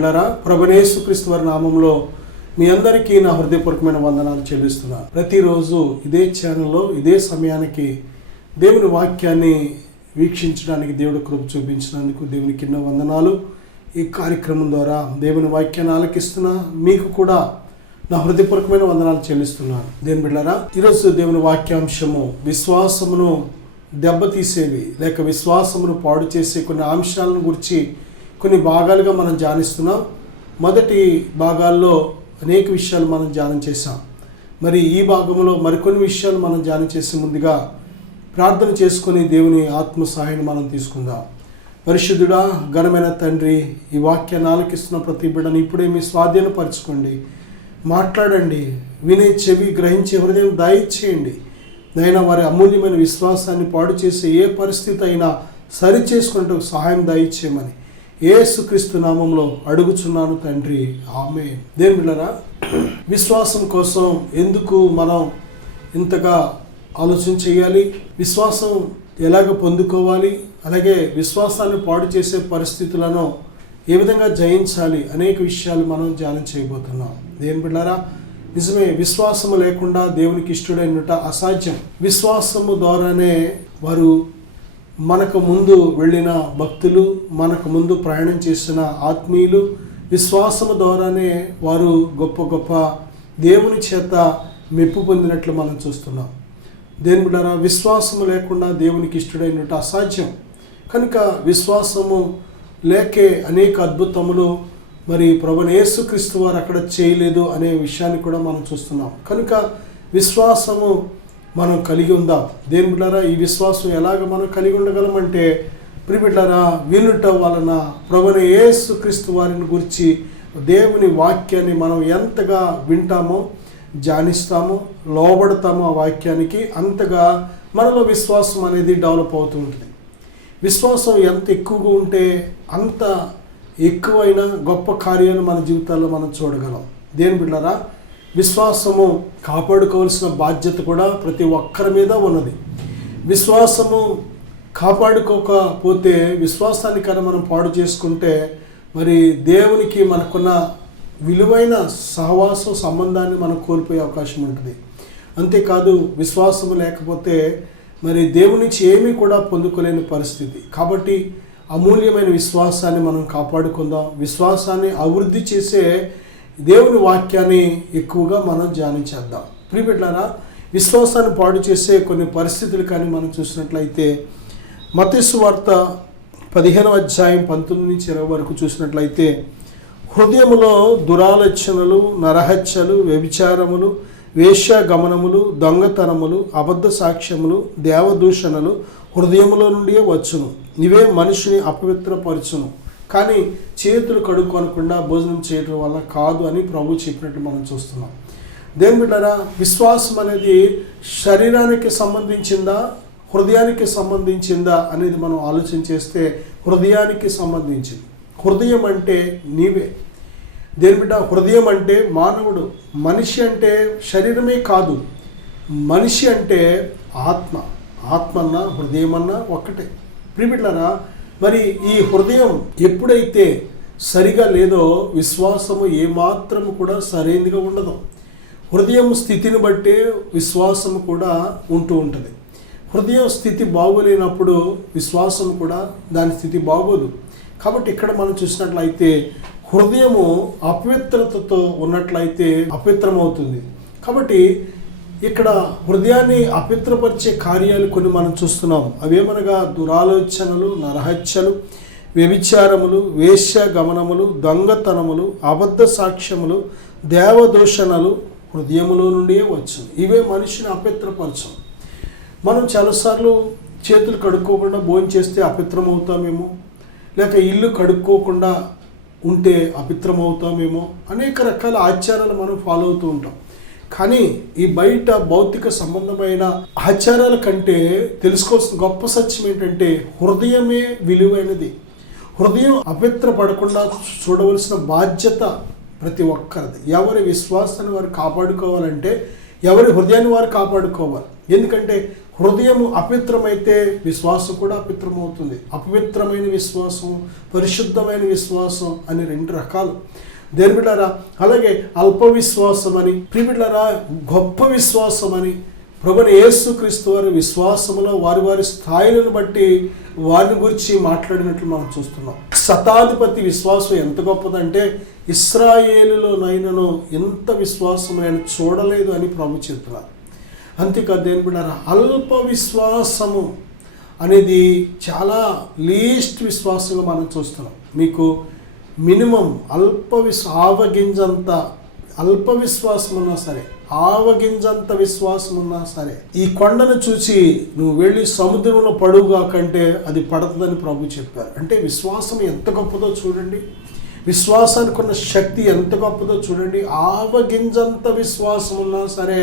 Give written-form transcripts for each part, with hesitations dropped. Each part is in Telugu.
బిడ్డలారా, ప్రభువైన యేసుక్రీస్తు వారి నామంలో మీ అందరికీ నా హృదయపూర్వకమైన వందనాలు చెల్లిస్తున్నాను. ప్రతిరోజు ఇదే ఛానల్లో ఇదే సమయానికి దేవుని వాక్యాన్ని వీక్షించడానికి దేవుడు కృప చూపించినందుకు దేవునికి ఎన్నో వందనాలు. ఈ కార్యక్రమం ద్వారా దేవుని వాక్యాన్ని ఆలకిస్తున్నా మీకు కూడా నా హృదయపూర్వకమైన వందనాలు చెల్లిస్తున్నాను. దేవుని బిడ్డలారా, ఈరోజు దేవుని వాక్యాంశము విశ్వాసమును దెబ్బతీసేవి లేక విశ్వాసమును పాడు చేసే కొన్ని అంశాలను గురించి కొన్ని భాగాలుగా మనం ధ్యానిస్తున్నాం. మొదటి భాగాల్లో అనేక విషయాలు మనం ధ్యానం చేసాం. మరి ఈ భాగంలో మరికొన్ని విషయాలు మనం ధ్యానం చేసే ముందుగా ప్రార్థన చేసుకొని దేవుని ఆత్మ సహాయాన్ని మనం తీసుకుందాం. పరిశుద్ధుడా, ఘనమైన తండ్రి, ఈ వాక్యాన్ని ఆలకిస్తున్న ప్రతి బిడ్డను ఇప్పుడే మీ స్వాధీనపరచుకోండి. మాట్లాడండి, వినే చెవి, గ్రహించే హృదయం దయచేయండి. నైనా వారి అమూల్యమైన విశ్వాసాన్ని పాడు చేసే ఏ పరిస్థితి అయినా సరి చేసుకుంటూ సహాయం దయచేయమని యేసుక్రీస్తు నామంలో అడుగుచున్నాను తండ్రి, ఆమేన్. దేవుని బిడ్డలారా, విశ్వాసం కోసం ఎందుకు మనం ఇంతగా ఆలోచన చేయాలి, విశ్వాసం ఎలాగ పొందుకోవాలి, అలాగే విశ్వాసాన్ని పాడు చేసే పరిస్థితులను ఏ విధంగా జయించాలి, అనేక విషయాలు మనం ధ్యానం చేయబోతున్నాం. దేవుని బిడ్డలారా, నిజమే, విశ్వాసము లేకుండా దేవునికి ఇష్టడైనట అసాధ్యం. విశ్వాసము ద్వారానే వారు మనకు ముందు వెళ్ళిన భక్తులు, మనకు ముందు ప్రయాణం చేసిన ఆత్మీయులు, విశ్వాసము ద్వారానే వారు గొప్ప గొప్ప దేవుని చేత మెప్పు పొందినట్లు మనం చూస్తున్నాం. దేవుని బిడ్డలారా, విశ్వాసము లేకుండా దేవునికి ఇష్టడైనట్టు అసాధ్యం. కనుక విశ్వాసము లేకే అనేక అద్భుతములు మరి ప్రభువైన యేసుక్రీస్తు వారు అక్కడ చేయలేదు అనే విషయాన్ని కూడా మనం చూస్తున్నాం. కనుక విశ్వాసము మనం కలిగి ఉందాం. దేవుని బిడ్డలారా, ఈ విశ్వాసం ఎలాగ మనం కలిగి ఉండగలమంటే, ప్రియ బిడ్డలారా, వినుట వలన ప్రభువైన యేసుక్రీస్తు వారిని గురించి దేవుని వాక్యాన్ని మనం ఎంతగా వింటామో, ధ్యానిస్తామో, లోబడతామో ఆ వాక్యానికి, అంతగా మనలో విశ్వాసం అనేది డెవలప్ అవుతూ ఉంటుంది. విశ్వాసం ఎంత ఎక్కువగా ఉంటే అంత ఎక్కువైన గొప్ప కార్యాలు మన జీవితాల్లో మనం చూడగలం. దేవుని బిడ్డలారా, విశ్వాసము కాపాడుకోవాల్సిన బాధ్యత కూడా ప్రతి ఒక్కరి మీద ఉన్నది. విశ్వాసము కాపాడుకోకపోతే, విశ్వాసాన్ని కన్నా మనం పాడు చేసుకుంటే, మరి దేవునికి మనకున్న విలువైన సహవాసం సంబంధాన్ని మనం కోల్పోయే అవకాశం ఉంటుంది. అంతేకాదు, విశ్వాసము లేకపోతే మరి దేవుని నుంచి ఏమీ కూడా పొందుకోలేని పరిస్థితి. కాబట్టి అమూల్యమైన విశ్వాసాన్ని మనం కాపాడుకుందాం. విశ్వాసాన్ని అభివృద్ధి చేసే దేవుని వాక్యాన్ని ఎక్కువగా మనం ధ్యానించేద్దాం. ప్రియ బిడ్డలారా, విశ్వాసాన్ని పాడు చేసే కొన్ని పరిస్థితులు కానీ మనం చూసినట్లయితే, మత్తయి సువార్త 15వ అధ్యాయం 19 నుంచి 20 వరకు చూసినట్లయితే, హృదయములో దురాలోచనలు, నరహత్యలు, వ్యభిచారములు, వేశ్యాగమనములు, దొంగతనములు, అబద్ధ సాక్ష్యములు, దేవదూషణలు హృదయములో నుండియే వచ్చును. ఇవే మనిషిని అపవిత్రపరచును, కానీ చేతులు కడుక్కొనకుండా భోజనం చేయడం వల్ల కాదు అని ప్రభు చెప్పినట్టు మనం చూస్తున్నాం. దేవుని బిడ్డలారా, విశ్వాసం అనేది శరీరానికి సంబంధించిందా, హృదయానికి సంబంధించిందా అనేది మనం ఆలోచన చేస్తే హృదయానికి సంబంధించింది. హృదయం అంటే నీవే. దేవుని బిడ్డ, హృదయం అంటే మానవుడు. మనిషి అంటే శరీరమే కాదు, మనిషి అంటే ఆత్మ. ఆత్మన్నా హృదయమన్నా ఒక్కటే. ప్రియ బిడ్డలారా, మరి ఈ హృదయం ఎప్పుడైతే సరిగా లేదో విశ్వాసము ఏమాత్రము కూడా సరైనదిగా ఉండదు. హృదయం స్థితిని బట్టే విశ్వాసము కూడా ఉంటూ ఉంటుంది. హృదయం స్థితి బాగోలేనప్పుడు విశ్వాసం కూడా దాని స్థితి బాగోదు. కాబట్టి ఇక్కడ మనం చూసినట్లయితే హృదయము అపవిత్రతతో ఉన్నట్లయితే అపవిత్రమవుతుంది. కాబట్టి ఇక్కడ హృదయాన్ని అపవిత్రపరిచే కార్యాలు కొన్ని మనం చూస్తున్నాం. అవేమనగా దురాలోచనలు, నరహత్యలు, వ్యభిచారములు, వేశ్యాగమనములు, దొంగతనములు, అబద్ధ సాక్ష్యములు, దేవదూషణలు హృదయములో నుండియే వచ్చు. ఇవే మనిషిని అపవిత్రపరచం. మనం చాలాసార్లు చేతులు కడుక్కోకుండా భోజనం చేస్తే అపవిత్రమవుతామేమో, లేక ఇల్లు కడుక్కోకుండా ఉంటే అపవిత్రమవుతామేమో, అనేక రకాల ఆచారాలు మనం ఫాలో అవుతూ ఉంటాం. కానీ ఈ బయట భౌతిక సంబంధమైన ఆచారాల కంటే తెలుసుకోవాల్సిన గొప్ప సత్యం ఏంటంటే, హృదయమే విలువైనది. హృదయం అపవిత్రపడకుండా చూడవలసిన బాధ్యత ప్రతి ఒక్కరిది. ఎవరి విశ్వాసాన్ని వారు కాపాడుకోవాలంటే ఎవరి హృదయాన్ని వారు కాపాడుకోవాలి. ఎందుకంటే హృదయం అపవిత్రమైతే విశ్వాసం కూడా అపవిత్రమవుతుంది. అపవిత్రమైన విశ్వాసం, పరిశుద్ధమైన విశ్వాసం అని రెండు రకాలు. దేని బిడ్డారా, అలాగే అల్ప విశ్వాసం అని, ప్రియ బిడ్డారా గొప్ప విశ్వాసం అని. ప్రభువైన యేసుక్రీస్తు వారి విశ్వాసములో వారి వారి స్థాయిలను బట్టి వారిని గురించి మాట్లాడినట్లు మనం చూస్తున్నాం. శతాధిపతి విశ్వాసం ఎంత గొప్పదంటే ఇశ్రాయేలులోనైనను ఎంత విశ్వాసం నేను చూడలేదు అని ప్రభు చెప్తున్నారు. అంతేకాదు దేని బిడ్డారా, అల్ప విశ్వాసము అనేది చాలా లీస్ట్ విశ్వాసంగా మనం చూస్తున్నాం. మీకు మినిమం ఆవగింజంత అల్ప విశ్వాసం ఉన్నా సరే, ఆవగింజంత విశ్వాసం ఉన్నా సరే, ఈ కొండను చూసి నువ్వు వెళ్ళి సముద్రంలో పడుగా కంటే అది పడుతుందని ప్రభు చెప్పారు. అంటే విశ్వాసం ఎంత గొప్పదో చూడండి, విశ్వాసానికి ఉన్న శక్తి ఎంత గొప్పదో చూడండి. ఆవగింజంత విశ్వాసం ఉన్నా సరే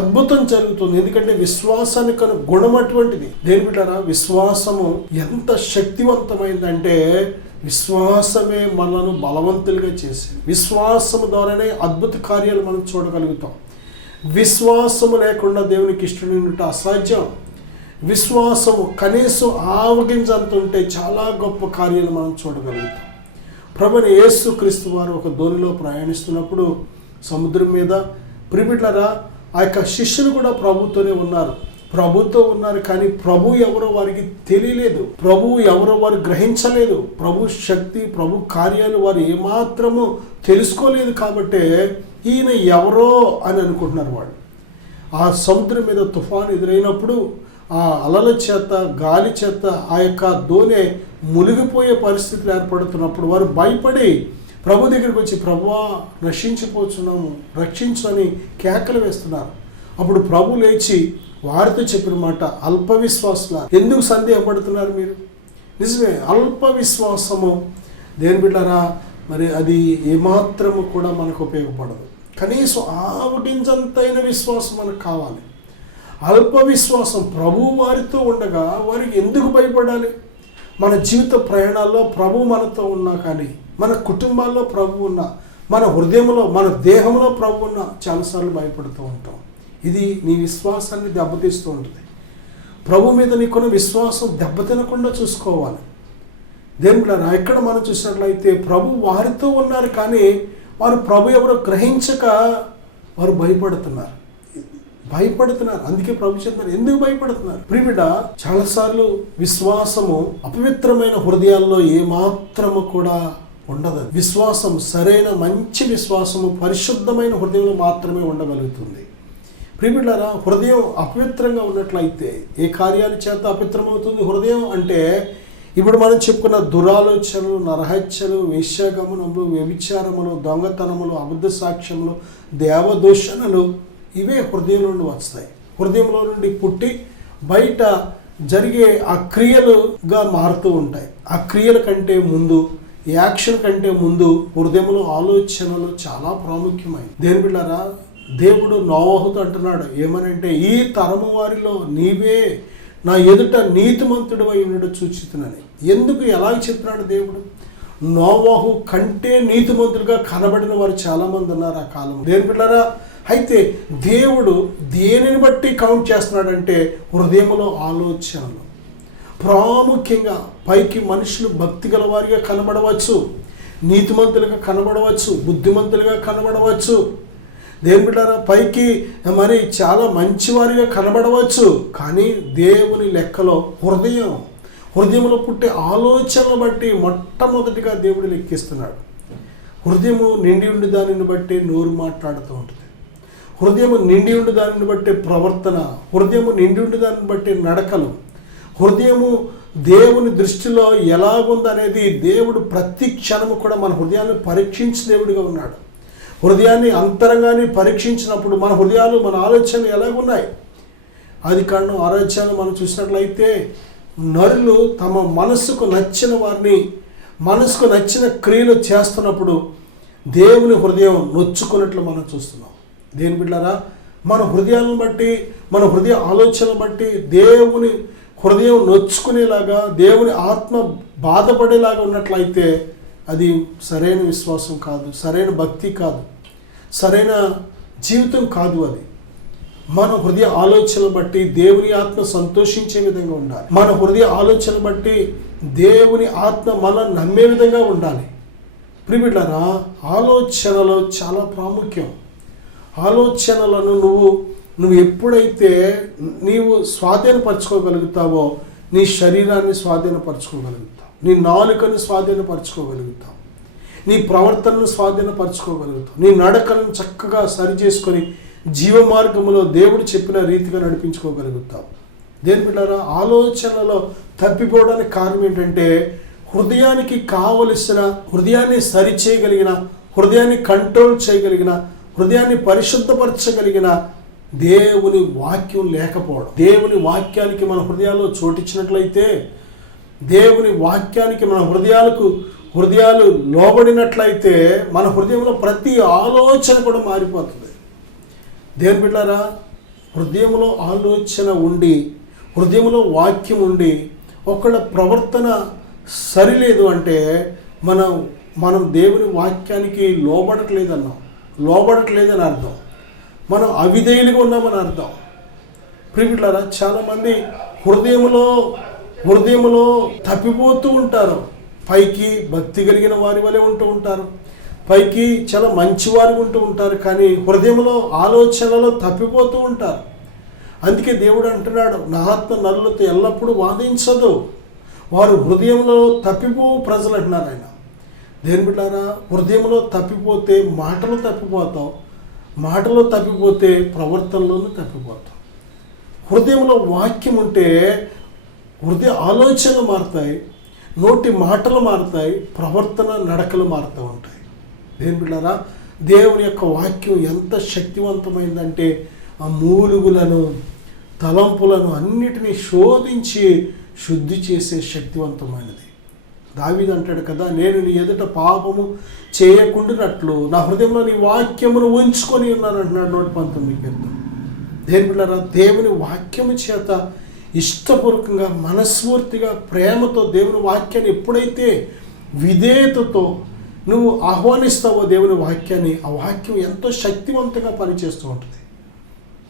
అద్భుతం జరుగుతుంది. ఎందుకంటే విశ్వాసానికి గుణం అటువంటిది. దేని బిడ్డారా, విశ్వాసము ఎంత శక్తివంతమైందంటే విశ్వాసమే మనను బలవంతులుగా చేసింది. విశ్వాసము ద్వారానే అద్భుత కార్యాలు మనం చూడగలుగుతాం. విశ్వాసము లేకుండా దేవునికి ఇష్టమైనట్టు అసాధ్యం. విశ్వాసము కనీసం ఆవగింజంత ఉంటే చాలా గొప్ప కార్యాలు మనం చూడగలుగుతాం. ప్రభువైన యేసుక్రీస్తు వారు ఒక దోణిలో ప్రయాణిస్తున్నప్పుడు సముద్రం మీద, ప్రిమిట్లరా ఆ యొక్క శిష్యులు కూడా ప్రభుతో ఉన్నారు కానీ ప్రభు ఎవరో వారికి తెలియలేదు, ప్రభువు ఎవరో వారు గ్రహించలేదు, ప్రభు శక్తి, ప్రభు కార్యాలు వారు ఏమాత్రము తెలుసుకోలేదు. కాబట్టి ఈయన ఎవరో అని అనుకుంటున్నారు వాళ్ళు. ఆ సముద్రం మీద తుఫాను ఎదురైనప్పుడు ఆ అలల చేత, గాలి చేత ఆ యొక్క దోణి మునిగిపోయే పరిస్థితులు ఏర్పడుతున్నప్పుడు వారు భయపడి ప్రభు దగ్గరికి వచ్చి, ప్రభువా నశించిపోతున్నాము, రక్షించు అని కేకలు వేస్తున్నారు. అప్పుడు ప్రభు లేచి వారితో చెప్పిన మాట, అల్ప విశ్వాసుల ఎందుకు సందేహపడుతున్నారు మీరు? నిజమే, అల్ప విశ్వాసము దేని బిడ్డారా, మరి అది ఏమాత్రము కూడా మనకు ఉపయోగపడదు. కనీసం ఆవగింజంతైన విశ్వాసం మనకు కావాలి. అల్ప విశ్వాసం ప్రభు వారితో ఉండగా వారికి ఎందుకు భయపడాలి? మన జీవిత ప్రయాణాల్లో ప్రభు మనతో ఉన్నా, కానీ మన కుటుంబాల్లో ప్రభు ఉన్నా, మన హృదయంలో, మన దేహంలో ప్రభు ఉన్నా చాలాసార్లు భయపడుతూ ఉంటాం. ఇది నీ విశ్వాసాన్ని దెబ్బతీస్తూ ఉంటుంది. ప్రభు మీద నీకున్న విశ్వాసం దెబ్బతినకుండా చూసుకోవాలి. దేవుళ్ళారా, ఎక్కడ మనం చూసినట్లయితే ప్రభు వారితో ఉన్నారు కానీ వారు ప్రభు ఎవరో గ్రహించక వారు భయపడుతున్నారు. అందుకే ప్రభు చెప్తున్నారు, ఎందుకు భయపడుతున్నారు? ప్రియబిడ్డ, చాలాసార్లు విశ్వాసము అపవిత్రమైన హృదయాల్లో ఏమాత్రము కూడా ఉండదు. విశ్వాసం సరైన మంచి విశ్వాసము పరిశుద్ధమైన హృదయంలో మాత్రమే ఉండగలుగుతుంది. ప్రియబిడ్డలారా, హృదయం అపవిత్రంగా ఉన్నట్లయితే ఏ కార్యాల చేత అపవిత్రమవుతుంది హృదయం అంటే? ఇప్పుడు మనం చెప్పుకున్న దురాలోచనలు, నరహత్యలు, వేశ్యాగమనములు, వ్యభిచారములు, దొంగతనములు, అబద్ధ సాక్ష్యములు, దేవదూషణలు ఇవే హృదయం నుండి వస్తాయి. హృదయంలో నుండి పుట్టి బయట జరిగే ఆ క్రియలుగా మారుతూ ఉంటాయి. ఆ క్రియల కంటే ముందు, యాక్షన్ కంటే ముందు హృదయంలో ఆలోచనలు చాలా ప్రాముఖ్యమైనవి. దేని బిడ్డారా, దేవుడు నోవహుతో అంటున్నాడు ఏమనంటే, ఈ తరము వారిలో నీవే నా ఎదుట నీతిమంతుడు అయి ఉండడు చూచితునని. ఎందుకు ఎలాగ చెప్తున్నాడు దేవుడు? నోవహు కంటే నీతిమంతులుగా కనబడిన వారు చాలామంది ఉన్నారు ఆ కాలం. దేని బిడ్డారా, అయితే దేవుడు దేనిని బట్టి కౌంట్ చేస్తున్నాడంటే హృదయంలో ఆలోచనలు. ప్రాముఖ్యంగా పైకి మనుషులు భక్తి గల వారిగా కనబడవచ్చు, నీతిమంతులుగా కనబడవచ్చు, బుద్ధిమంతులుగా కనబడవచ్చు. దేని బిడ్డారా, పైకి మరి చాలా మంచివారిగా కనబడవచ్చు, కానీ దేవుని లెక్కలో హృదయంలో పుట్టే ఆలోచనలు బట్టి మొట్టమొదటిగా దేవుడు లెక్కిస్తున్నాడు. హృదయము నిండి ఉండి దానిని బట్టి నోరు మాట్లాడుతూ ఉంటుంది. హృదయము నిండి ఉండి దానిని బట్టి ప్రవర్తన, హృదయము నిండి ఉండి దానిని బట్టి నడకలు, హృదయము దేవుని దృష్టిలో ఎలాగుందనేది దేవుడు ప్రతి క్షణము కూడా మన హృదయాన్ని పరీక్షించే దేవుడిగా ఉన్నాడు. హృదయాన్ని అంతరంగాన్ని పరీక్షించినప్పుడు మన హృదయాలు, మన ఆలోచనలు ఎలాగున్నాయి? ఆదికాండం 6వ అధ్యాయం మనం చూసినట్లయితే నరులు తమ మనసుకు నచ్చిన వారిని, మనసుకు నచ్చిన క్రియలు చేస్తున్నప్పుడు దేవుని హృదయం నొచ్చుకున్నట్లు మనం చూస్తున్నాం. దేని బిడ్డారా, మన హృదయాలను బట్టి, మన హృదయ ఆలోచనలు బట్టి దేవుని హృదయం నొచ్చుకునేలాగా, దేవుని ఆత్మ బాధపడేలాగా ఉన్నట్లయితే అది సరైన విశ్వాసం కాదు, సరైన భక్తి కాదు, సరైన జీవితం కాదు. అది మన హృదయ ఆలోచనలు బట్టి దేవుని ఆత్మ సంతోషించే విధంగా ఉండాలి. మన హృదయ ఆలోచనలు బట్టి దేవుని ఆత్మ మనం నమ్మే విధంగా ఉండాలి. ప్రియబిడ్డలారా, ఆలోచనలు చాలా ప్రాముఖ్యం. ఆలోచనలను నువ్వు ఎప్పుడైతే నీవు స్వాధీనపరచుకోగలుగుతావో నీ శరీరాన్ని స్వాధీనపరచుకోగలుగుతావు, నీ నాలుకను స్వాధీనపరచుకోగలుగుతావు, నీ ప్రవర్తనను స్వాధీనపరచుకోగలుగుతావు, నీ నడకలను చక్కగా సరి చేసుకొని జీవ మార్గంలో దేవుడు చెప్పిన రీతిగా నడిపించుకోగలుగుతావు. దేని బిడ్డారా, ఆలోచనలో తప్పిపోవడానికి కారణం ఏంటంటే హృదయానికి కావలసిన, హృదయాన్ని సరి చేయగలిగిన, హృదయాన్ని కంట్రోల్ చేయగలిగిన, హృదయాన్ని పరిశుద్ధపరచగలిగిన దేవుని వాక్యం లేకపోవడం. దేవుని వాక్యానికి మన హృదయాల్లో చోటిచ్చినట్లయితే, దేవుని వాక్యానికి మన హృదయాలు లోబడినట్లయితే మన హృదయంలో ప్రతి ఆలోచన కూడా మారిపోతుంది. దేవుని బిడ్డలారా, హృదయంలో ఆలోచన ఉండి, హృదయంలో వాక్యం ఉండి ఒకళ్ళ ప్రవర్తన సరిలేదు అంటే మనం దేవుని వాక్యానికి లోబడట్లేదని అర్థం. మనం అవిధేయులుగా ఉన్నామని అర్థం. ప్రియబిడ్డలారా, చాలామంది హృదయంలో తప్పిపోతూ ఉంటారు. పైకి భక్తి కలిగిన వారి వలె ఉంటూ ఉంటారు, పైకి చాలా మంచివారు ఉంటూ ఉంటారు, కానీ హృదయంలో ఆలోచనలో తప్పిపోతూ ఉంటారు. అందుకే దేవుడు అంటున్నాడు, నా ఆత్మ నరులతో ఎల్లప్పుడూ వాదించదు, వారు హృదయంలో తప్పిపో ప్రజలు అంటున్నారు ఆయన. దేని బిడ్డారా, హృదయంలో తప్పిపోతే మాటలు తప్పిపోతావు, మాటలో తప్పిపోతే ప్రవర్తనలోనూ తప్పిపోతావు. హృదయంలో వాక్యం ఉంటే హృదయ ఆలోచనలు మారుతాయి, నోటి మాటలు మారుతాయి, ప్రవర్తన నడకలు మారుతూ ఉంటాయి. దేని బిడ్డారా, దేవుని యొక్క వాక్యం ఎంత శక్తివంతమైందంటే ఆ మూలుగులను, తలంపులను అన్నిటినీ శోధించి శుద్ధి చేసే శక్తివంతమైనది. దావీదు అంటాడు కదా, నేను నీ ఎదుట పాపము చేయకుండానట్లు నా హృదయంలో నీ వాక్యమును ఉంచుకొని ఉన్నాను అంటున్నాడు 119. దేని బిడ్డలారా, దేవుని వాక్యము చేత ఇష్టపూర్వకంగా, మనస్ఫూర్తిగా, ప్రేమతో దేవుని వాక్యాన్ని ఎప్పుడైతే విధేయతతో నువ్వు ఆహ్వానిస్తావో దేవుని వాక్యాన్ని, ఆ వాక్యం ఎంతో శక్తివంతంగా పనిచేస్తూ ఉంటుంది.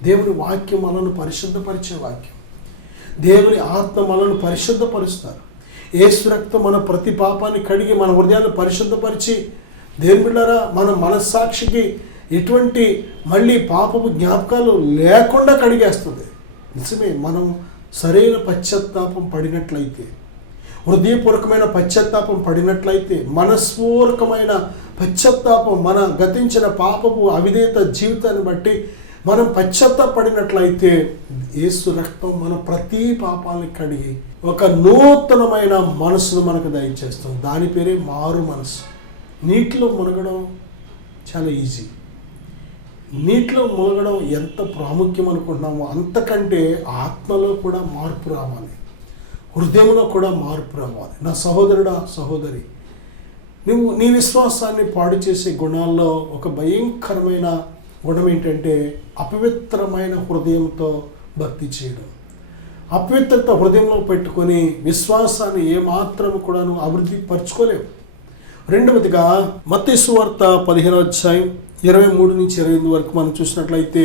దేవుని వాక్యం మనల్ని పరిశుద్ధపరిచే వాక్యం. దేవుని ఆత్మ మనల్ని పరిశుద్ధపరుస్తారు. యేసు రక్తం మన ప్రతి పాపాన్ని కడిగి మన హృదయాన్ని పరిశుద్ధపరిచి, దేవుని బిడ్డలారా, మన మనస్సాక్షికి ఎటువంటి మళ్ళీ పాపపు జ్ఞాపకాలు లేకుండా కడిగేస్తుంది. నిజమే, మనం సరైన పశ్చాత్తాపం పడినట్లయితే, హృదయపూర్వకమైన పశ్చాత్తాపం పడినట్లయితే, మనస్పూర్వకమైన పశ్చాత్తాపం, మన గతించిన పాపపు అవిధేయత జీవితాన్ని బట్టి మనం పశ్చాత్తాపడినట్లయితే యేసు రక్తం మన ప్రతి పాపాలని కడిగి ఒక నూతనమైన మనసును మనకు దయచేస్తాం. దాని పేరే మారు మనసు. నీటిలో మునగడం చాలా ఈజీ. నీటిలో మునగడం ఎంత ప్రాముఖ్యం అనుకుంటున్నామో అంతకంటే ఆత్మలో కూడా మార్పు రావాలి, హృదయంలో కూడా మార్పు రావాలి. నా సహోదరుడా, సహోదరి, నువ్వు నీ విశ్వాసాన్ని పాడు చేసే గుణాల్లో ఒక భయంకరమైన గుణం ఏంటంటే అపవిత్రమైన హృదయంతో భక్తి చేయడం. అపవిత్రత హృదయంలో పెట్టుకొని విశ్వాసాన్ని ఏమాత్రం కూడా నువ్వు అభివృద్ధి పరచుకోలేవు. రెండవదిగా మత్తయి సువార్త 15వ అధ్యాయం 23 నుంచి 28 వరకు మనం చూసినట్లయితే,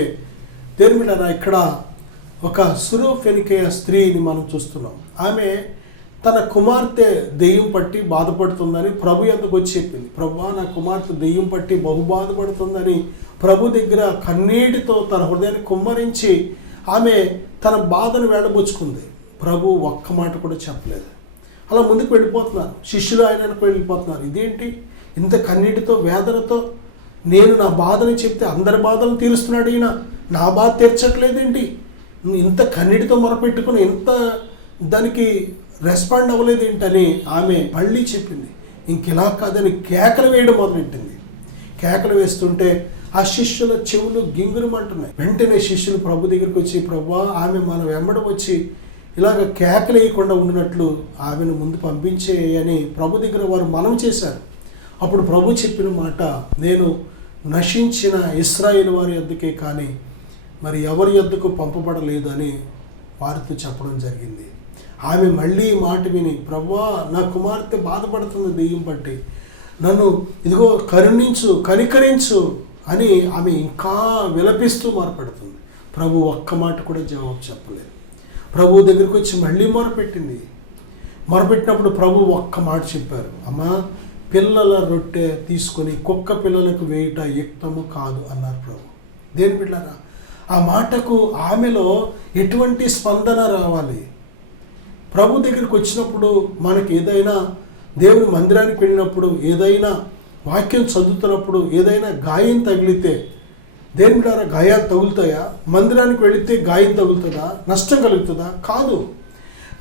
దేవుడా, ఇక్కడ ఒక సురోఫెనికేయ స్త్రీని మనం చూస్తున్నాం. ఆమె తన కుమార్తె దెయ్యం పట్టి బాధపడుతుందని ప్రభు యొద్దకు వచ్చి చెప్పింది. ప్రభువా, నా కుమార్తె దెయ్యం పట్టి బహు బాధపడుతుందని ప్రభు దగ్గర కన్నీటితో తన హృదయాన్ని కుమ్మరించి ఆమె తన బాధను వేడబుచ్చుకుంది. ప్రభు ఒక్క మాట కూడా చెప్పలేదు. అలా ముందుకు వెళ్ళిపోతున్నారు. శిష్యులు ఆయనకు వెళ్ళిపోతున్నారు. ఇదేంటి ఇంత కన్నీటితో, వేదనతో, నేను నా బాధని చెప్తే అందరి బాధలను తీరుస్తున్నాడు ఈయన, నా బాధ తీర్చట్లేదేంటి, ఇంత కన్నీటితో మొరపెట్టుకుని ఇంత దానికి రెస్పాండ్ అవ్వలేదు ఏంటని ఆమె మళ్ళీ చెప్పింది. ఇంకెలా కాదని కేకలు వేయడం మొదలెట్టింది. కేకలు వేస్తుంటే ఆ శిష్యుల చెవులు గింగురమంటున్నాయి. వెంటనే శిష్యులు ప్రభు దగ్గరికి వచ్చి, ప్రభువా, ఆమె మన వెంబడ వచ్చి ఇలాగ కేకలు వేయకుండా ఉండినట్లు ఆమెను ముందు పంపించే అని ప్రభు దగ్గర వారు మనవి చేశారు. అప్పుడు ప్రభు చెప్పిన మాట, నేను నశించిన ఇశ్రాయేలు వారి యొద్దకే కానీ మరి ఎవరి యొద్దకు పంపబడలేదు అని వారితో చెప్పడం జరిగింది. ఆమె మళ్ళీ మాట విని, ప్రభువా, నా కుమార్తె బాధపడుతుంది దెయ్యం పట్టి, నన్ను ఇదిగో కరుణించు, కనికరించు అని ఆమె ఇంకా విలపిస్తూ మాట్లాడుతుంది. ప్రభు ఒక్క మాట కూడా జవాబు చెప్పలేదు. ప్రభు దగ్గరికి వచ్చి మళ్ళీ మొరపెట్టింది. మొరపెట్టినప్పుడు ప్రభు ఒక్క మాట చెప్పారు, అమ్మా పిల్లల రొట్టె తీసుకొని కుక్క పిల్లలకు వేయుట యుక్తము కాదు అన్నారు ప్రభు. దేని బిడ్డారా, ఆ మాటకు ఆమెలో ఎటువంటి స్పందన రావాలి? ప్రభు దగ్గరికి వచ్చినప్పుడు మనకి ఏదైనా దేవుని మందిరానికి వెళ్ళినప్పుడు, ఏదైనా వాక్యం చదువుతున్నప్పుడు ఏదైనా గాయం తగిలితే, దేని బిడ్డారా గాయాలు తగులుతాయా? మందిరానికి వెళితే గాయం తగులుతుందా? నష్టం కలుగుతుందా? కాదు.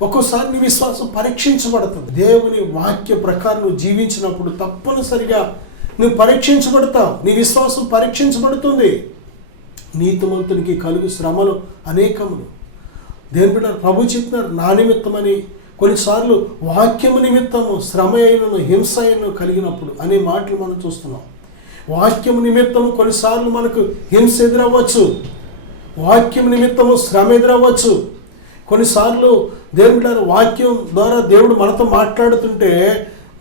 ఒక్కోసారి నీ విశ్వాసం పరీక్షించబడుతుంది. దేవుని వాక్య ప్రకారం నువ్వు జీవించినప్పుడు తప్పనిసరిగా నువ్వు పరీక్షించబడతావు. నీ విశ్వాసం పరీక్షించబడుతుంది. నీతిమంతునికి కలుగు శ్రమలు అనేకములు. దేని బిడ్డ ప్రభు చెప్తున్నారు, నా నిమిత్తమని కొన్నిసార్లు వాక్యము నిమిత్తము శ్రమ అయినను హింస అయినను కలిగినప్పుడు అనే మాటలు మనం చూస్తున్నాం. వాక్యము నిమిత్తము కొన్నిసార్లు మనకు హింస ఎదురవ్వచ్చు, వాక్యం నిమిత్తము శ్రమ ఎదురవ్వచ్చు. కొన్నిసార్లు దేవుడి వాక్యం ద్వారా దేవుడు మనతో మాట్లాడుతుంటే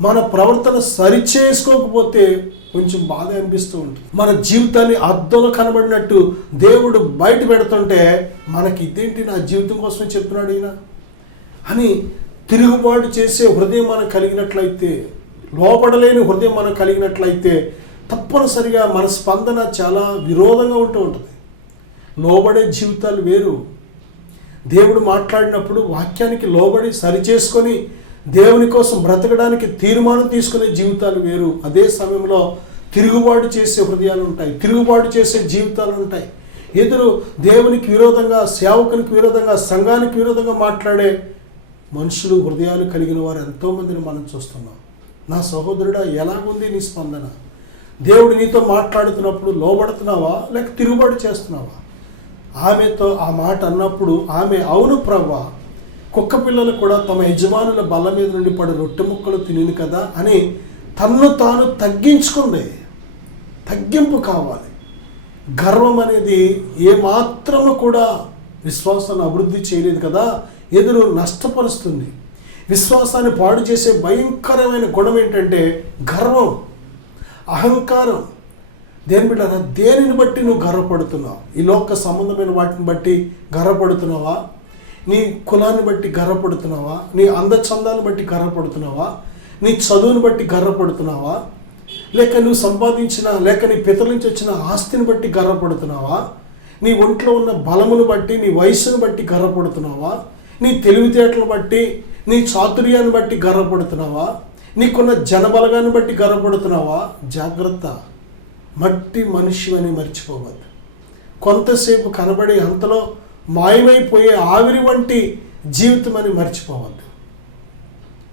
మన ప్రవర్తన సరిచేసుకోకపోతే కొంచెం బాధ అనిపిస్తూ ఉంటుంది. మన జీవితాన్ని అద్దంలో కనబడినట్టు దేవుడు బయట పెడుతుంటే మనకి ఇదేంటి, నా జీవితం కోసమే చెప్తున్నాడు ఈయన అని తిరుగుబాటు చేసే హృదయం మనం కలిగినట్లయితే, లోపడలేని హృదయం మనం కలిగినట్లయితే తప్పనిసరిగా మన స్పందన చాలా విరోధంగా ఉంటూ ఉంటుంది. లోబడే జీవితాలు వేరు. దేవుడు మాట్లాడినప్పుడు వాక్యానికి లోబడి సరిచేసుకొని దేవుని కోసం బ్రతకడానికి తీర్మానం తీసుకునే జీవితాలు వేరు. అదే సమయంలో తిరుగుబాటు చేసే హృదయాలు ఉంటాయి, తిరుగుబాటు చేసే జీవితాలు ఉంటాయి. ఎదురు దేవునికి విరోధంగా, సేవకునికి విరోధంగా, సంఘానికి విరోధంగా మాట్లాడే మనుషులు, హృదయాలు కలిగిన వారు ఎంతోమందిని మనం చూస్తున్నాం. నా సహోదరుడా, ఎలాగుంది నీ స్పందన? దేవుడు నీతో మాట్లాడుతున్నప్పుడు లోబడుతున్నావా లేక తిరుగుబాటు చేస్తున్నావా? ఆమెతో ఆ మాట అన్నప్పుడు ఆమె అవును ప్రభువా, కుక్క పిల్లలు కూడా తమ యజమానుల బల్ల మీద నుండి పడి రొట్టె ముక్కలు తినిను కదా అని తన్ను తాను తగ్గించుకుంది. తగ్గింపు కావాలి. గర్వం అనేది ఏమాత్రము కూడా విశ్వాసాన్ని అభివృద్ధి చేయలేదు కదా, ఎదురు నష్టపరుస్తుంది. విశ్వాసాన్ని పాడు చేసే భయంకరమైన గుణం ఏంటంటే గర్వం, అహంకారం. దేని బిడ్డ, దేనిని బట్టి నువ్వు గర్వపడుతున్నావు? ఈ లోక సంబంధమైన వాటిని బట్టి గర్వపడుతున్నావా? నీ కులాన్ని బట్టి గర్వపడుతున్నావా? నీ అందచందాన్ని బట్టి గర్వపడుతున్నావా? నీ చదువుని బట్టి గర్వపడుతున్నావా? లేక నువ్వు సంపాదించిన, లేక నీ పితల నుంచి వచ్చిన ఆస్తిని బట్టి గర్వపడుతున్నావా? నీ ఒంట్లో ఉన్న బలమును బట్టి, నీ వయసును బట్టి గర్వపడుతున్నావా? నీ తెలివితేటలను బట్టి, నీ చాతుర్యాన్ని బట్టి గర్వపడుతున్నావా? నీకున్న జనబలగాన్ని బట్టి గర్వపడుతున్నావా? జాగ్రత్త. మట్టి మనిషి అని మర్చిపోవద్దు. కొంతసేపు కనబడి అంతలో మాయమైపోయే ఆవిరి వంటి జీవితం అని మర్చిపోవద్దు.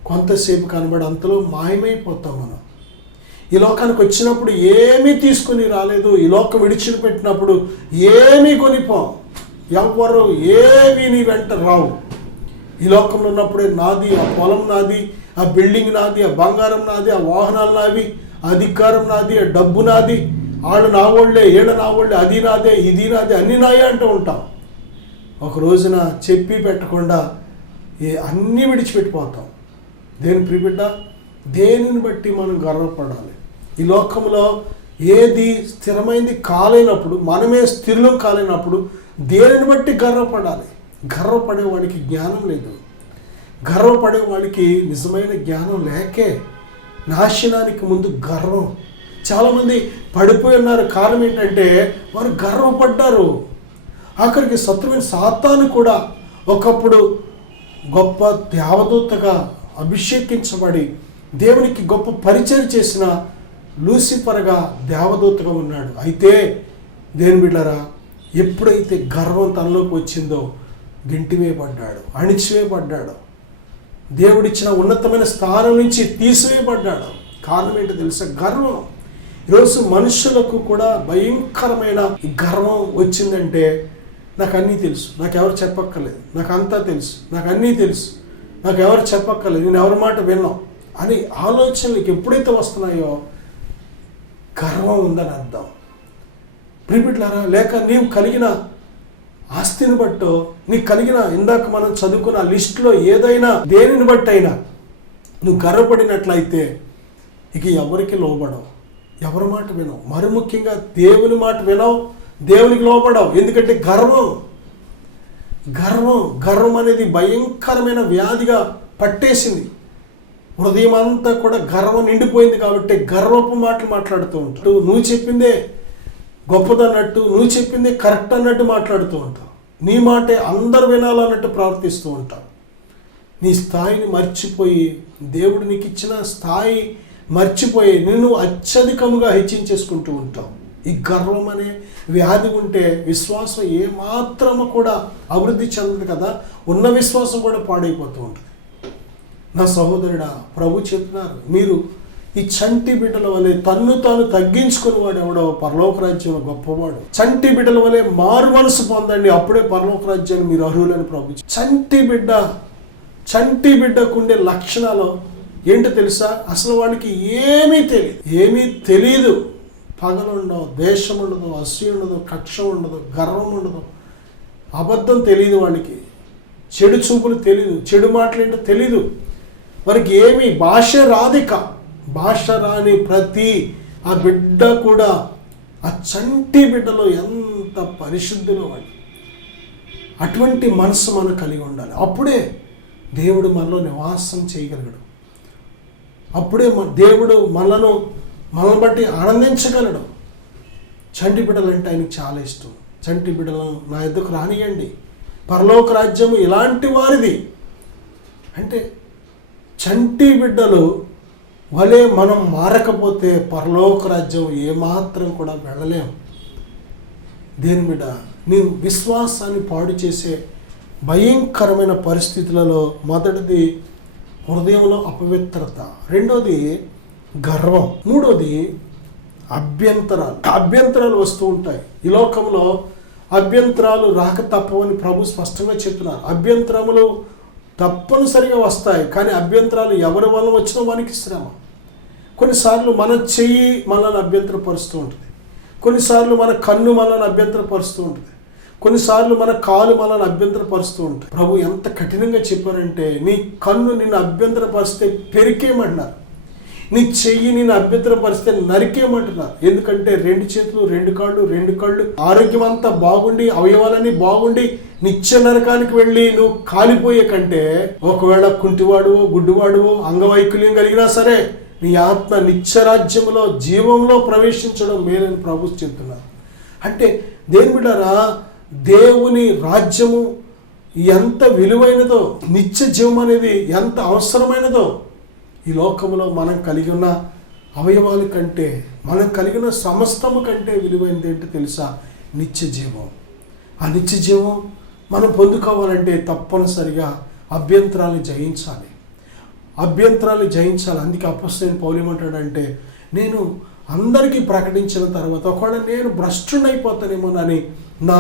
కొంతసేపు కనబడి అంతలో మాయమైపోతాం మనం. ఈ లోకానికి వచ్చినప్పుడు ఏమీ తీసుకుని రాలేదు, ఈ లోకం విడిచిపెట్టినప్పుడు ఏమీ కొనిపోం. ఎవరు ఏమీ నీ వెంట రావు. ఈ లోకంలో ఉన్నప్పుడే నాది, ఆ పొలం నాది, ఆ బిల్డింగ్ నాది, ఆ బంగారం నాది, ఆ వాహనాలు నావి, అధికారం నాది, ఆ డబ్బు నాది, ఆళ్ళు నా వాళ్ళే, ఏళ్ళ నా వాళ్ళే, అది నాదే, ఇది నాదే, అన్నీ నాయే అంటూ ఉంటాం. ఒక రోజున చెప్పి పెట్టకుండా అన్నీ విడిచిపెట్టిపోతాం. దేని ప్రియబిడ్డ, దేనిని బట్టి మనం గర్వపడాలి. ఈ లోకంలో ఏది స్థిరమైంది కాలేనప్పుడు, మనమే స్థిరం కాలేనప్పుడు దేనిని బట్టి గర్వపడాలి? గర్వపడేవాడికి జ్ఞానం లేదు. గర్వపడేవాడికి నిజమైన జ్ఞానం లేకే నాశనానికి ముందు గర్వం. చాలామంది పడిపోయి ఉన్నారు. కారణం ఏంటంటే వారు గర్వపడ్డారు. ఆఖరికి శత్రువైన సాతాను కూడా ఒకప్పుడు గొప్ప దేవదూతగా అభిషేకించబడి దేవునికి గొప్ప పరిచయం చేసిన లూసిఫర్గా దేవదూతగా ఉన్నాడు. అయితే దేని బిడ్డలారా, ఎప్పుడైతే గర్వం తనలోకి వచ్చిందో గెంటివేయబడ్డాడు, అణిచివేయబడ్డాడు, దేవుడిచ్చిన ఉన్నతమైన స్థానం నుంచి తీసివేయబడ్డాడు. కారణం ఏంటో తెలుసా? గర్వం. ఈరోజు మనుషులకు కూడా భయంకరమైన ఈ గర్వం వచ్చిందంటే, నాకు అన్నీ తెలుసు, నాకు ఎవరు చెప్పక్కర్లేదు, నాకు అంతా తెలుసు, నాకు అన్నీ తెలుసు, నాకు ఎవరు చెప్పక్కర్లేదు, నేను ఎవరి మాట విన్నాం అని ఆలోచనలకు ఎప్పుడైతే వస్తున్నాయో గర్వం ఉందని అర్థం. ప్రియబిడ్డలారా, లేక నీవు కలిగిన ఆస్తిని బట్టో, నీకు కలిగిన ఇందాక మనం చదువుకున్న లిస్టులో ఏదైనా దేనిని బట్టి అయినా నువ్వు గర్వపడినట్లయితే ఇక ఎవరికి లోబడవు, ఎవరి మాట వినవు. మరి ముఖ్యంగా దేవుని మాట వినవు, దేవునికి లోబడవు. ఎందుకంటే గర్వం అనేది భయంకరమైన వ్యాధిగా పట్టేసింది. హృదయం అంతా కూడా గర్వం నిండిపోయింది. కాబట్టి గర్వపు మాటలు మాట్లాడుతూ ఉంటావు. నువ్వు చెప్పిందే గొప్పదన్నట్టు, నువ్వు చెప్పిందే కరెక్ట్ అన్నట్టు మాట్లాడుతూ ఉంటావు. నీ మాటే అందరు వినాలన్నట్టు ప్రవర్తిస్తూ ఉంటావు. నీ స్థాయిని మర్చిపోయి, దేవుడు నీకు ఇచ్చిన స్థాయి మర్చిపోయి నేను అత్యధికముగా హెచ్చించేసుకుంటూ ఉంటావు. ఈ గర్వం అనే వ్యాధి ఉంటే విశ్వాసం ఏమాత్రము కూడా అభివృద్ధి చెందదు కదా, ఉన్న విశ్వాసం కూడా పాడైపోతూ ఉంటుంది. నా సహోదరుడా, ప్రభు చెప్తున్నారు, మీరు ఈ చంటి బిడ్డల వలె తన్ను తాను తగ్గించుకుని వాడు ఎవడో పరలోక రాజ్యంలో గొప్పవాడు. చంటి బిడ్డల వలె మారు మనసు పొందండి, అప్పుడే పరలోక రాజ్యాన్ని మీరు అర్హులని ప్రభు. చంటి బిడ్డకుండే లక్షణాలు ఏంటో తెలుసా? అసలు వాడికి ఏమీ తెలియదు. పగలు ఉండదు, దేశం ఉండదు, అసూయ ఉండదు, కక్ష ఉండదు, గర్వం ఉండదు, అబద్ధం తెలియదు వాడికి, చెడు చూపులు తెలియదు, చెడు మాటలు ఏంటో తెలీదు. వారికి ఏమి భాష రాని ప్రతి ఆ బిడ్డ కూడా ఆ చంటి బిడ్డలో ఎంత పరిశుద్ధులో వాడు. అటువంటి మనసు మనం కలిగి ఉండాలి. అప్పుడే దేవుడు మనలో నివాసం చేయగలడు. అప్పుడే దేవుడు మనల్ని బట్టి ఆనందించగలడు. చంటి బిడ్డలు అంటే ఆయనకి చాలా ఇష్టం. చంటి బిడ్డలను నా ఎద్దుకు రానియండి, పరలోక రాజ్యము ఇలాంటి వారిది. అంటే చంటి బిడ్డలు వలే మనం మారకపోతే పరలోక రాజ్యం ఏమాత్రం కూడా వెళ్ళలేం. దేని బిడ్డ, నీ విశ్వాసాన్ని పాడు చేసే భయంకరమైన పరిస్థితులలో మొదటిది హృదయంలో అపవిత్రత, రెండోది గర్వం, మూడోది అభ్యంతరాలు వస్తూ ఉంటాయి. ఈ లోకంలో అభ్యంతరాలు రాక తప్పవని ప్రభు స్పష్టంగా చెప్తున్నారు. అభ్యంతరములు తప్పనిసరిగా వస్తాయి, కానీ అభ్యంతరాలు ఎవరి వల్ల వచ్చినా వానికి శ్రమ. కొన్నిసార్లు మన చెయ్యి మనల్ని అభ్యంతరపరుస్తూ ఉంటుంది, కొన్నిసార్లు మన కన్ను మనల్ని అభ్యంతరపరుస్తూ ఉంటుంది, కొన్నిసార్లు మన కాలు మనల్ని అభ్యంతరపరుస్తూ ఉంటుంది. ప్రభు ఎంత కఠినంగా చెప్పారంటే, నీ కన్ను నిన్ను అభ్యంతరపరిస్తే పెరికేయమంటున్నారు, నీ చెయ్యి నిన్ను అభ్యంతరపరిస్తే నరికేయమంటున్నారు. ఎందుకంటే 2 చేతులు 2 కాళ్ళు 2 కళ్ళు ఆరోగ్యం అంతా బాగుండి, అవయవాలన్నీ బాగుండి నిత్య నరకానికి వెళ్ళి నువ్వు కాలిపోయే కంటే, ఒకవేళ కుంటివాడువో గుడ్డివాడువో అంగవైకల్యం కలిగినా సరే నీ ఆత్మ నిత్యరాజ్యంలో జీవంలో ప్రవేశించడం మేలని ప్రభు చెప్తున్నారు. అంటే దేని బిడ్డారా, దేవుని రాజ్యము ఎంత విలువైనదో, నిత్య జీవం అనేది ఎంత అవసరమైనదో, ఈ లోకంలో మనం కలిగి ఉన్న అవయవాల కంటే, మనం కలిగిన సమస్తము కంటే విలువైనది ఏంటో తెలుసా? నిత్య జీవం. ఆ నిత్య జీవం మనం పొందుకోవాలంటే తప్పనిసరిగా అభ్యంతరాలు జయించాలి. అందుకే అపొస్తలుడైన పౌలు ఏమంటాడంటే, నేను అందరికీ ప్రకటించిన తర్వాత ఒకవేళ నేను భ్రష్టునైపోతానేమోనని నా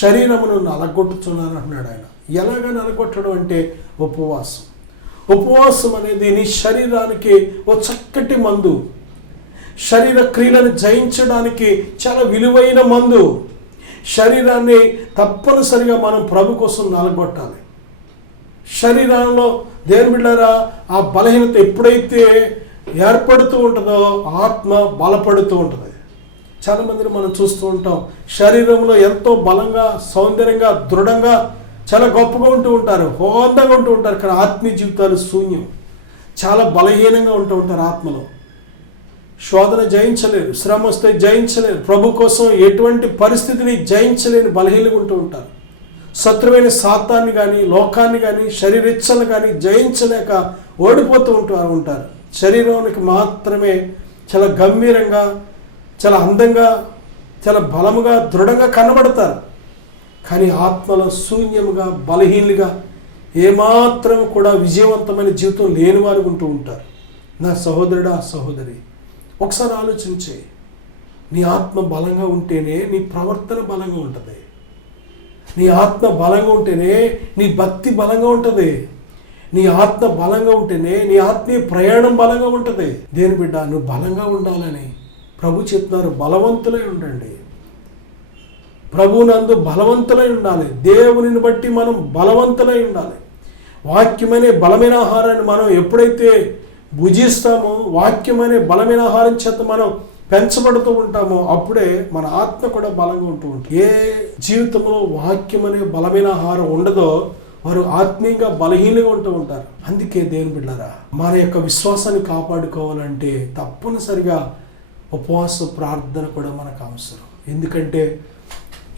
శరీరమును నలగొట్టుచున్నాను అంటున్నాడు ఆయన. ఎలాగ నలగొట్టడం అంటే ఉపవాసం అనేది నీ శరీరానికి ఓ చక్కటి మందు, శరీర క్రియలను జయించడానికి చాలా విలువైన మందు. శరీరాన్ని తప్పనిసరిగా మనం ప్రభు కోసం నలగొట్టాలి. శరీరంలో దేవుని బిడ్డలారా, ఆ బలహీనత ఎప్పుడైతే ఏర్పడుతూ ఉంటుందో ఆత్మ బలపడుతూ ఉంటుంది. చాలామందిని మనం చూస్తూ ఉంటాం, శరీరంలో ఎంతో బలంగా, సౌందర్యంగా, దృఢంగా, చాలా గొప్పగా ఉంటూ ఉంటారు, హోందంగా ఉంటూ ఉంటారు, కానీ ఆత్మీయ జీవితాలు శూన్యం, చాలా బలహీనంగా ఉంటూ ఉంటారు. ఆత్మలో శోధన జయించలేరు, శ్రమ వస్తే జయించలేరు, ప్రభు కోసం ఎటువంటి పరిస్థితిని జయించలేని బలహీనంగా ఉంటూ ఉంటారు. శత్రువైన సాతాన్ని కానీ, లోకాన్ని కానీ, శరీరేచ్ఛలను కానీ జయించలేక ఓడిపోతూ ఉంటారు. శరీరానికి మాత్రమే చాలా గంభీరంగా, చాలా అందంగా, చాలా బలముగా, దృఢంగా కనబడతారు, కానీ ఆత్మలో శూన్యముగా, బలహీనులుగా, ఏమాత్రం కూడా విజయవంతమైన జీవితం లేని వారు ఉంటూ ఉంటారు. నా సహోదరుడా, సహోదరి, ఒకసారి ఆలోచించే. నీ ఆత్మ బలంగా ఉంటేనే నీ ప్రవర్తన బలంగా ఉంటుంది. నీ ఆత్మ బలంగా ఉంటేనే నీ భక్తి బలంగా ఉంటుంది. నీ ఆత్మ బలంగా ఉంటేనే నీ ఆత్మీయ ప్రయాణం బలంగా ఉంటుంది. దేని బిడ్డ, నువ్వు బలంగా ఉండాలని ప్రభు చెప్తున్నారు. బలవంతులై ఉండండి, ప్రభువునందు బలవంతులై ఉండాలి. దేవునిని బట్టి మనం బలవంతులై ఉండాలి. వాక్యమనే బలమైన ఆహారాన్ని మనం ఎప్పుడైతే భుజిస్తామో, వాక్యమనే బలమైన ఆహారం చేత మనం పెంచబడుతూ ఉంటామో అప్పుడే మన ఆత్మ కూడా బలంగా ఉంటూ ఉంటుంది. ఏ జీవితంలో వాక్యం అనే బలమైన ఆహారం ఉండదో వారు ఆత్మీయంగా బలహీనంగా ఉంటూ ఉంటారు. అందుకే దేవుని బిడ్డలారా, మన యొక్క విశ్వాసాన్ని కాపాడుకోవాలంటే తప్పనిసరిగా ఉపవాస ప్రార్థన కూడా మనకు అవసరం.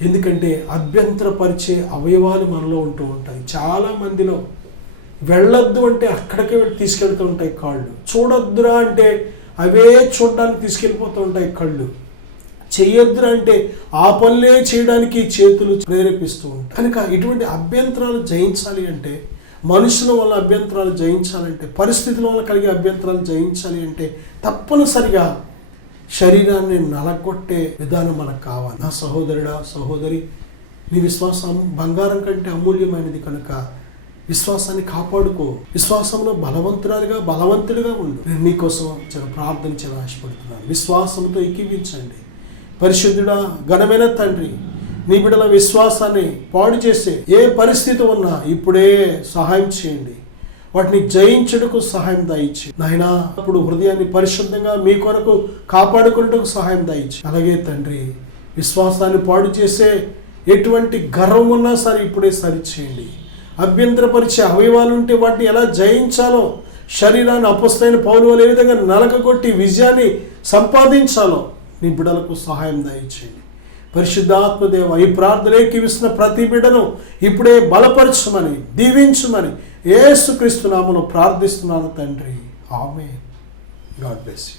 ఎందుకంటే అభ్యంతరపరిచే అవయవాలు మనలో ఉంటూ ఉంటాయి. చాలా మందిలో వెళ్ళొద్దు అంటే అక్కడికే తీసుకెళ్తూ ఉంటాయి కాళ్ళు, చూడొద్దురా అంటే అవే చూడడానికి తీసుకెళ్ళిపోతూ ఉంటాయి కళ్ళు, చెయ్యొద్దురా అంటే ఆ పనులే చేయడానికి చేతులు ప్రేరేపిస్తూ ఉంటాయి. కనుక ఇటువంటి అభ్యంతరాలు జయించాలి అంటే, మనుషుల వల్ల అభ్యంతరాలు జయించాలంటే, పరిస్థితుల వల్ల కలిగే అభ్యంతరాలు జయించాలి అంటే తప్పనిసరిగా శరీరాన్ని నలగొట్టే విధానం మనకు కావాలి. నా సహోదరుడా, సహోదరి, నీ విశ్వాసం బంగారం కంటే అమూల్యమైనది కనుక విశ్వాసాన్ని కాపాడుకో. విశ్వాసంలో బలవంతుడిగా ఉండు. నేను నీకోసం చాలా ప్రార్థన చాలా ఆశపడుతున్నాను. విశ్వాసంతో ఎక్కివించండి. పరిశుద్ధుడా, ఘనమైన తండ్రి, నీ బిడ్డల విశ్వాసాన్ని పాడు చేసే ఏ పరిస్థితి ఉన్నా ఇప్పుడే సహాయం చేయండి. వాటిని జయించుటకు సహాయం దయచి నాయనా. అప్పుడు హృదయాన్ని పరిశుద్ధంగా మీ కొరకు కాపాడుకున్నట్టుకు సహాయం దయచి. అలాగే తండ్రి, విశ్వాసాన్ని పాడు చేసే ఎటువంటి గర్వం ఉన్నా సరే ఇప్పుడే సరిచేయండి. అభ్యంతరపరిచే అవయవాలు ఉంటే వాటిని ఎలా జయించాలో, శరీరాన్ని అపొస్తలైన పౌలు వలె ఏ విధంగా నలగగొట్టి విజయాన్ని సంపాదించాలో నీ బిడ్డలకు సహాయం దయచేయండి. పరిశుద్ధాత్మదేవ, ఈ ప్రార్థన ఏకీవిస్తున్న ప్రతి బిడ్డను ఇప్పుడే బలపరచమని, దీవించమని యేసుక్రీస్తు నామములో ప్రార్థిస్తున్నాను తండ్రి. ఆమేన్. God bless you.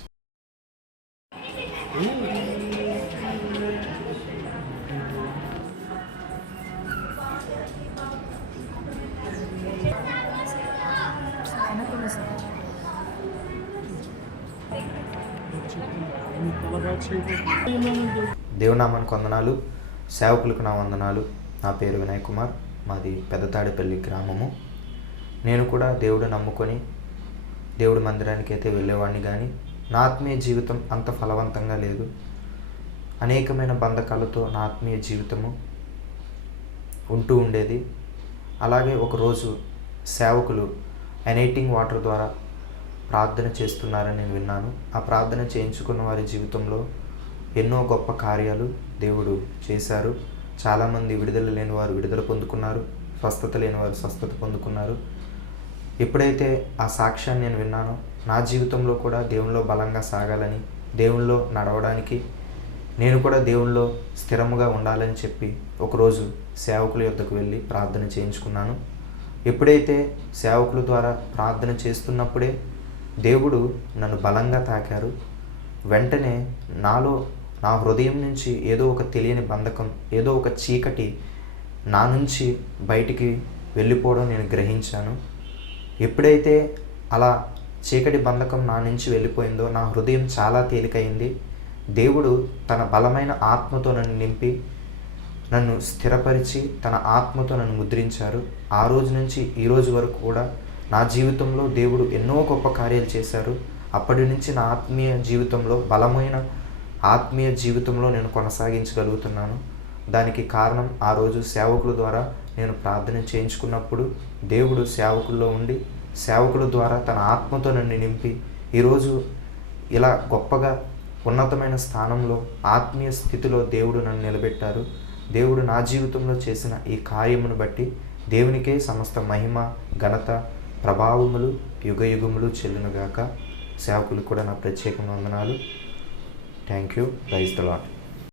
దేవునామానికి వందనాలు, సేవకులకు నా వందనాలు. నా పేరు వినయ్ కుమార్, మాది పెద్దతాడేపల్లి గ్రామము. నేను కూడా దేవుడు నమ్ముకొని దేవుడి మందిరానికి అయితే వెళ్ళేవాడిని, కానీ నా ఆత్మీయ జీవితం అంత ఫలవంతంగా లేదు. అనేకమైన బంధకాలతో నా ఆత్మీయ జీవితము ఉంటూ ఉండేది. అలాగే ఒకరోజు సేవకులు ఎనైటింగ్ వాటర్ ద్వారా ప్రార్థన చేస్తున్నారని నేను విన్నాను. ఆ ప్రార్థన చేయించుకున్న వారి జీవితంలో ఎన్నో గొప్ప కార్యాలు దేవుడు చేశారు. చాలామంది విడుదల లేని వారు విడుదల పొందుకున్నారు, స్వస్థత లేని వారు స్వస్థత పొందుకున్నారు. ఎప్పుడైతే ఆ సాక్ష్యాన్ని నేను విన్నానో, నా జీవితంలో కూడా దేవునిలో బలంగా సాగాలని, దేవునిలో నడవడానికి, నేను కూడా దేవునిలో స్థిరముగా ఉండాలని చెప్పి ఒకరోజు సేవకుల యొద్దకు వెళ్ళి ప్రార్థన చేయించుకున్నాను. ఎప్పుడైతే సేవకుల ద్వారా ప్రార్థన చేస్తున్నప్పుడే దేవుడు నన్ను బలంగా తాకారు. వెంటనే నా హృదయం నుంచి ఏదో ఒక తెలియని బంధకం, ఏదో ఒక చీకటి నా నుంచి బయటికి వెళ్ళిపోవడం నేను గ్రహించాను. ఎప్పుడైతే అలా చీకటి బంధకం నా నుంచి వెళ్ళిపోయిందో నా హృదయం చాలా తేలికైంది. దేవుడు తన బలమైన ఆత్మతో నన్ను నింపి నన్ను స్థిరపరిచి తన ఆత్మతో నన్ను ముద్రించారు. ఆ రోజు నుంచి ఈ రోజు వరకు కూడా నా జీవితంలో దేవుడు ఎన్నో గొప్ప కార్యాలు చేశారు. అప్పటి నుంచి నా ఆత్మీయ జీవితంలో బలమైన ఆత్మీయ జీవితంలో నేను కొనసాగించగలుగుతున్నాను. దానికి కారణం ఆ రోజు సేవకుల ద్వారా నేను ప్రార్థన చేయించుకున్నప్పుడు దేవుడు సేవకుల్లో ఉండి సేవకుల ద్వారా తన ఆత్మతో నన్ను నింపి ఈరోజు ఇలా గొప్పగా ఉన్నతమైన స్థానంలో ఆత్మీయ స్థితిలో దేవుడు నన్ను నిలబెట్టారు. దేవుడు నా జీవితంలో చేసిన ఈ కార్యమును బట్టి దేవునికే సమస్త మహిమ, ఘనత, ప్రభావములు యుగయుగములు చెల్లునుగాక. సేవకులకు కూడా నా ప్రత్యేక వందనాలు. Thank you. Praise the lord.